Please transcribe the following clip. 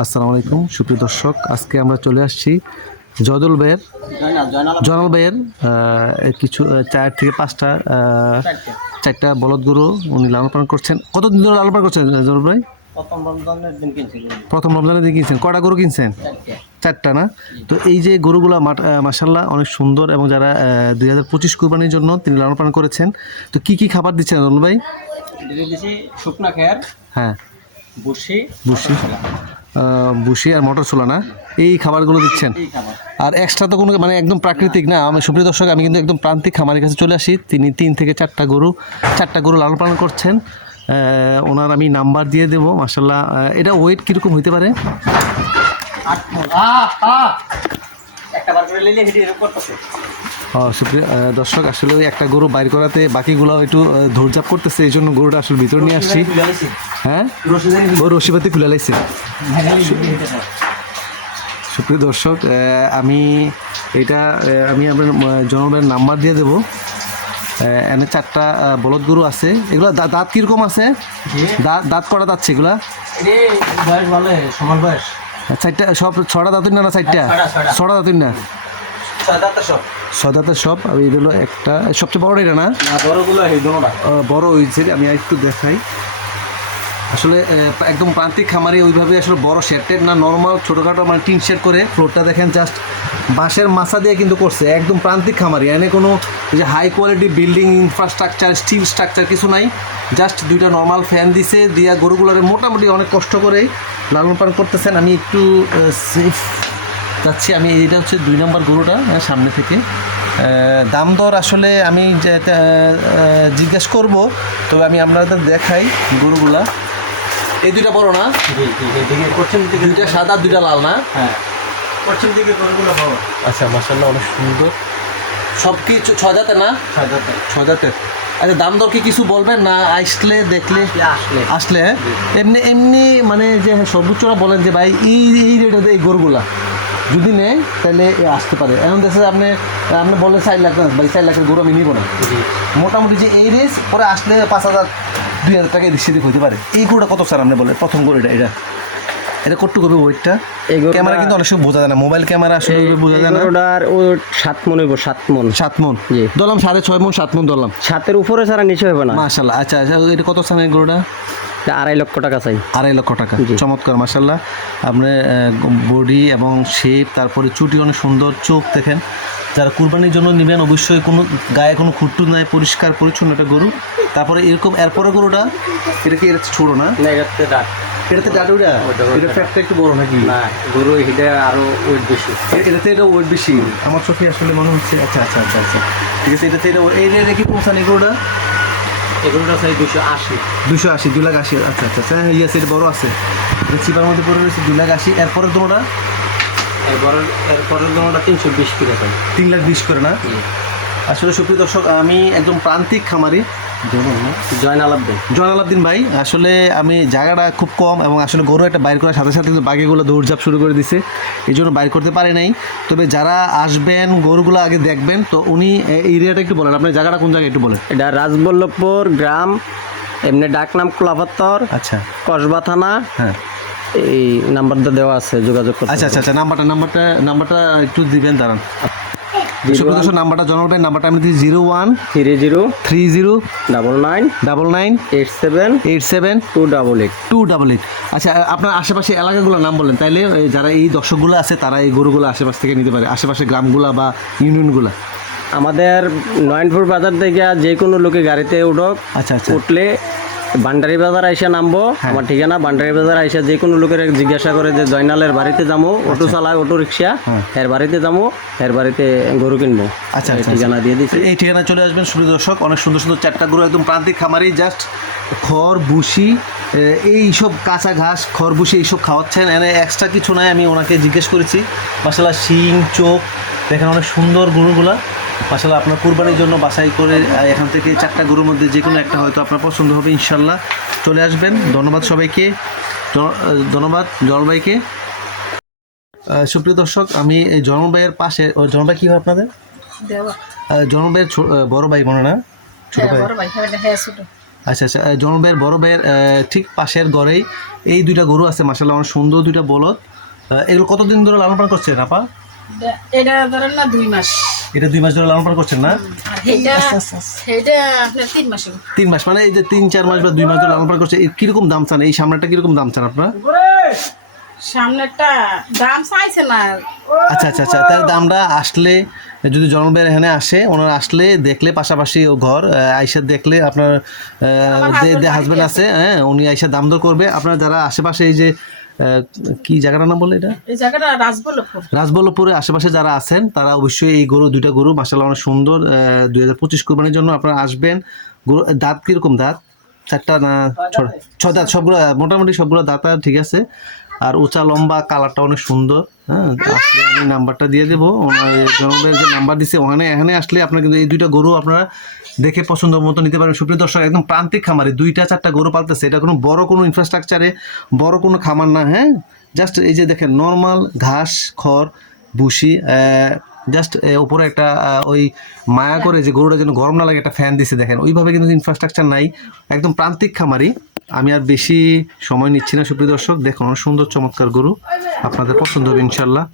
আসসালামু আলাইকুম সুপ্রিয় দর্শক আজকে আমরা চলে আসছি জয়দুল ভাইয়ের জয়নাল ভাইয়ের কিছু চার থেকে পাঁচটা চারটা বলদ গরু উনি লালন পালন করছেন। কতদিন ধরে লালন পালন করছেন জয়দুল ভাই? প্রথম রমজানের দিন কিনছেন কটা গরু কিনছেন? চারটা। না? তো এই যে গরুগুলা মাসাল্লাহ অনেক সুন্দর এবং যারা দুই হাজার পঁচিশ কুরবানির জন্য তিনি লালন পালন করেছেন তো কি কি খাবার দিচ্ছেন জয়দুল ভাই? শুকনা খের হ্যাঁ। বসি বুসি বুসি আর মটর ছোলা না? এই খাবারগুলো দিচ্ছেন। আর এক্সট্রা তো কোনো মানে একদম প্রাকৃতিক না। আমি সুপ্রিয় দর্শক আমি কিন্তু একদম প্রান্তিক খামারের কাছে চলে আসি। তিনি তিন থেকে চারটা গরু চারটা গরু লালন পালন করছেন। ওনার আমি নাম্বার দিয়ে দেবো মার্শাল্লাহ এটা ওয়েট কীরকম হইতে পারে। একটা বার করে দর্শক আসলে ওই একটা গরু বাইর করাতে বাকিগুলো একটু ধৈর্যাপ করতেছে এই জন্য গরুটা আসলে ভিতরে নিয়ে আসছি। হ্যাঁ? ও রশিপাতি খুলে লাইছে। সুপ্রিয় দর্শক আমি এটা আমি আপনার জনগণের নাম্বার দিয়ে দেবো। এনে চারটা বলদ গরু আছে। এগুলো দাঁত কীরকম আছে? দাঁত দাঁত কটা দাঁত এগুলা? বয়স সমান বয়স। চারটা সব ছটা দাঁতুন না না চারটা। ছটা দাঁতুন না? সাদাটা সব। আর এটা হলো একটা সবচেয়ে বড় এটা না? বড় হয়েছে আমি একটু দেখাই। আসলে একদম প্রান্তিক খামারে ওইভাবে আসলে বড় শেড না নর্মাল ছোটোখাটো মানে টিন শেড করে ফ্লোরটা দেখেন জাস্ট বাঁশের মাছা দিয়ে কিন্তু করছে একদম প্রান্তিক খামারি। এনে কোনো যে high quality building infrastructure steel structure কিছু নাই জাস্ট দুইটা নর্মাল ফ্যান দিছে দিয়া গরুগুলোর মোটামুটি অনেক কষ্ট করেই লালন পালন করতেছেন। আমি একটু সেফ যাচ্ছি আমি এটা হচ্ছে দুই নম্বর গরুটা হ্যাঁ, সামনে থেকে। দাম দর আসলে আমি জিজ্ঞেস করব তবে আমি আপনাদের দেখাই গরুগুলা। এই দুইটা বড় না? পশ্চিম দিকে দুইটা সাদা দুইটা লাল না? হ্যাঁ। পশ্চিম দিকে গরুগুলো বড়। আচ্ছা মাসাল্লাহ অনেক সুন্দর। সব কিছু ছ জাতের না? ছ জাতের। আচ্ছা দাম দর কি কিছু বলবেন না আসলে দেখলে? আসলে আসলে। হ্যাঁ? এমনি এমনি মানে যে সর্বোচ্চরা বলেন যে ভাই এই এই রেটে এই গরুগুলা। যদি নেয় তাহলে এ আসতে পারে। এখন দেশে আপনি আপনি বললেন চার লাখ ভাই চার লাখের গরু আমি নিব না। মোটামুটি যে এই রেস পরে আসলে পাঁচ হাজার দুই হাজার টাকা সেদিক হতে পারে। এই গরুটা কত স্যার আপনি বলেন প্রথম গরুটা এটা। এটা কট্টু করবে ওয়েটটা ক্যামেরা কিন্তু অনেক সময় বোঝা যায় না। মোবাইল ক্যামেরা আসলে বোঝা যায় না। এগারোটার ও সাত মন হইব সাত মন। সাত মন। জি। ধরলাম সাড়ে ছয় মন সাত মন দলাম সাতের উপরে ছাড়া নিচে হবে না। মাশাল্লাহ আচ্ছা আচ্ছা এটা কত স্থানের গরুটা? আড়াই লক্ষ টাকা চাই। আড়াই লক্ষ টাকা। চমৎকার মাসাল্লাহ আপনার বডি এবং শেপ তারপরে চুটি অনেক সুন্দর চোখ দেখেন। যারা কুরবানির জন্য নেবেন অবশ্যই কোনো গায়ে কোনো খুঁটটু নাই পরিষ্কার পরিচ্ছন্ন একটা গরু। তারপরে এরকম এরপরে গরুটা এটা কি এটা ছোটো না? এটাতে ওটা এটা ফ্যাটটা একটু বড় নাকি? না গরু হিটে আরও ওয়েট বেশি। এটাতে এটা ওয়েট বেশি। আমার চোখে আসলে মনে হচ্ছে আচ্ছা আচ্ছা আচ্ছা আচ্ছা। ঠিক আছে এটাতে এটা এই এটা কি পৌঁছান গরুটা? এগুলোটা দুশো আশি। দুশো আশি দুই লাখ আশি আচ্ছা আচ্ছা ইয়েস বড় আছে। এটা চিপার মধ্যে পড়ে রয়েছে দুই লাখ আশি। এরপরে এরপর তিনশো বিশ করে তিন লাখ বিশ করে না? আসলে সুপ্রিয় দর্শক আমি একদম প্রান্তিক খামারি। জয়নাল আব্দুল জয়নালাদ্দিন ভাই আসলে আমি জায়গাটা খুব কম এবং আসলে গরু একটা বাইর করার সাথে সাথে বাকিগুলো দৌড়ঝাপ শুরু করে দিছে। এই জন্য বাইর করতে পারে নাই। তবে যারা আসবেন গরুগুলো আগে দেখবেন তো উনি এরিয়াটা একটু বলেন। আপনার জায়গাটা কোন জায়গায় একটু বলেন। এটা রাজবল্লভপুর গ্রাম এমনি ডাকনাম কোলাপাত্তর আচ্ছা। কসবা থানা। হ্যাঁ। এই নাম্বারটা দেওয়া আছে যোগাযোগ করতে আচ্ছা আচ্ছা আচ্ছা নাম্বারটা নাম্বারটা নাম্বারটা একটু দিবেন দাঁড়ান। সুপ্রিয় দর্শক নাম্বারটা জনাবেন নাম্বারটা আমি দিই zero one three zero three zero double nine double nine eight seven eight seven two double eight. Two double eight. আচ্ছা আপনার আশেপাশে এলাকাগুলোর নাম বলেন। তাইলে যারা এই দর্শকগুলো আছে তারা এই গরুগুলো আশেপাশ থেকে নিতে পারে। আশেপাশে গ্রামগুলা বা ইউনিয়নগুলা? আমাদের নয়নপুর বাজার থেকে যে কোনো লোকে গাড়িতে উঠক আচ্ছা আচ্ছা। উঠলে বান্ডারি বাজার আইসা নামবো আমার ঠিকানা বান্ডারি বাজার আইসা যে কোনো লোকের জিজ্ঞাসা করে যে জয়নালের বাড়িতে যাব অটো চালায় অটো রিক্সা এর বাড়িতে যাব এর বাড়িতে গরু কিনবো। আচ্ছা, আচ্ছা, ঠিকানা দিয়ে দিচ্ছি এই ঠিকানা চলে আসবেন সুপ্রিয় দর্শক অনেক সুন্দর সুন্দর চারটা গরু একদম প্রান্তিক খামারি জাস্ট খড় ভুসি এই সব কাঁচা ঘাস খড় ভুসি এইসব খাওয়াচ্ছেন। এনে এক্সট্রা কিছু নাই আমি ওনাকে জিজ্ঞেস করেছি। মাসালা শিং চোখ দেখেন অনেক সুন্দর গরুগুলা। মাসালা আপনার কুরবানির জন্য বাছাই করে এখান থেকে চারটা গরুর মধ্যে যে কোনো একটা হয়তো আপনার পছন্দ হবে ইনশাল্লাহ চলে আসবেন ধন্যবাদ সবাইকে। ধন্যবাদ জলবাইকে সুপ্রিয় দর্শক আমি এই জন্মবাইয়ের পাশে ও জন্মবাই কী হয় আপনাদের? আহ, বড় ভাই মনে না? ছোট হ্যাঁ ভাই? হ্যাঁ হ্যাঁ আচ্ছা আচ্ছা জনম ভাইয়ের বড় ভাইয়ের ঠিক পাশের ঘরেই এই দুইটা গরু আছে মাসাল্লাহ অনেক সুন্দর দুইটা বলদ। এগুলো কতদিন ধরে লালন পালন করছেন আপা? এটা- এটা ধরেন না দুই মাস। এটা দুই মাস ধরে লালন পালন করছেন না? তিন মাস। হলো। তিন মাস মানে এই যে তিন চার মাস বা দুই মাস ধরে লালন পালন করছে কীরকম দাম চান? এই সামনেটা কীরকম দাম চান আপনারা? সামনেরটা দাম চাইছে না। আচ্ছা আচ্ছা আচ্ছা তার দামটা আসলে যদি জন্মবের এখানে আসে ওনারা আসলে দেখলে পাশাপাশি ও ঘর আইসা দেখলে আপনার আহ, যে যে হাজবেন্ড আছে। হ্যাঁ উনি আইসা দাম দর করবে। আপনার যারা আশেপাশে এই যে কি জায়গাটার নাম বলে এটা? এই জায়গাটা রাজবল্লভপুর। রাজবল্লভপুরের আশেপাশে যারা আছেন তারা অবশ্যই এই গরু দুইটা গরু মাসাল্লাহ অনেক সুন্দর দুই হাজার পঁচিশ কোরবানির জন্য আপনারা আসবেন। গরু দাঁত কীরকম দাঁত? চারটা না ছয় ছয় দাঁত সবগুলো মোটামুটি সবগুলো দাঁত ঠিক আছে। আর উঁচা লম্বা কালারটা অনেক সুন্দর হ্যাঁ? আসলে আমি নাম্বারটা দিয়ে দেবো। ওনার যে নাম্বার দিছে, ওখানে এখানে আসলে আপনার কিন্তু এই দুইটা গরু আপনারা দেখে পছন্দ মতো নিতে পারেন সুপ্রিয় দর্শক, একদম প্রান্তিক খামারে দুইটা, চারটা গরু পালতেছে। এটা কোনো বড় কোনো ইনফ্রাস্ট্রাকচারে বড় কোনো খামার না হ্যাঁ? জাস্ট এই যে দেখেন নর্মাল ঘাস, খড়, ভুসি জাস্ট উপরে একটা ওই মায়া করে যে গরুটা যেন গরম না লাগে, একটা ফ্যান দিছে দেখেন। ওইভাবে কিন্তু ইনফ্রাস্ট্রাকচার নাই। একদম প্রান্তিক খামারি আমি আর বেশি সময় নিচ্ছি না, সুপ্রিয় দর্শক। দেখুন সুন্দর, চমৎকার গুরু। আপনাদের পছন্দ হবে, ইনশাল্লাহ।